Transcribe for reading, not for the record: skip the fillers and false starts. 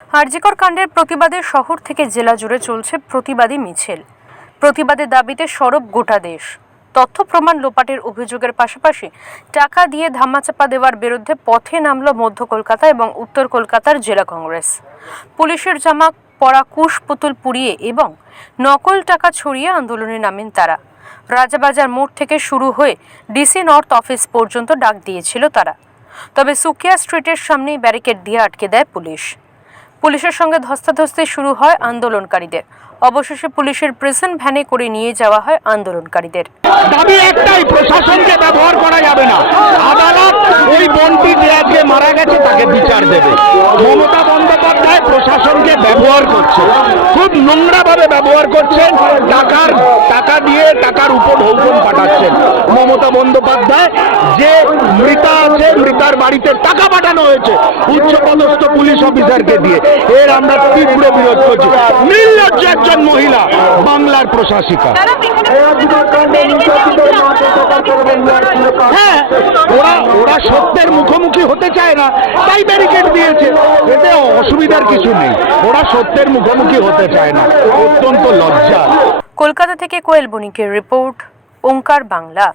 আরজিকর কাণ্ডের প্রতিবাদে শহর থেকে জেলা জুড়ে চলছে প্রতিবাদী মিছিল। প্রতিবাদের দাবিতে সরব গোটা দেশ। তথ্য প্রমাণ লোপাটের অভিযোগের পাশাপাশি টাকা দিয়ে ধামাচাপা দেওয়ার বিরুদ্ধে পথে নামল মধ্য কলকাতা এবং উত্তর কলকাতার জেলা কংগ্রেস। পুলিশের জামা পরা কুশ পুতুল পুড়িয়ে এবং নকল টাকা ছড়িয়ে আন্দোলনে নামেন তারা। রাজাবাজার মোড় থেকে শুরু হয়ে ডিসি নর্থ অফিস পর্যন্ত ডাক দিয়েছিল তারা। তবে সুকিয়া স্ট্রিটের সামনেই ব্যারিকেড দিয়ে আটকে দেয় পুলিশ। পুলিশের সঙ্গে ধস্তাধস্তি শুরু হয় আন্দোলনকারীদের। অবশেষে পুলিশের প্রিজন ভ্যানে করে নিয়ে যাওয়া হয় আন্দোলনকারীদের। দাবি একটাই, প্রশাসনকে ব্যবহার করা যাবে না। আদালত ওই বোনটি যে আজকে মারা গেছে তাকে বিচার দেবে। মমতা বন্দ্যোপাধ্যায় প্রশাসনকে ব্যবহার করছে, খুব নোংরাভাবে ব্যবহার করছেন। টাকা দিয়ে টাকার উপর ঢৌকন পাঠাচ্ছেন। মমতা বন্দ্যোপাধ্যায় যে মৃতা আছে, মৃতার বাড়িতে টাকা পাঠানো হয়েছে উচ্চপদস্থ পুলিশ অফিসারকে দিয়ে। এর আমরা তীব্র বিরোধ করছি। নির্লজ্জ একজন মহিলা বাংলার প্রশাসিকা। হ্যাঁ, ওরা সত্যের মুখোমুখি হতে চায় না, তাই ব্যারিকেড দিয়েছে। এতে অসুবিধার কিছু নেই, ওরা সত্যের মুখোমুখি হতে চায় না। অত্যন্ত লজ্জা। কলকাতা থেকে কোয়েল বণিকের রিপোর্ট, ওঙ্কার বাংলা।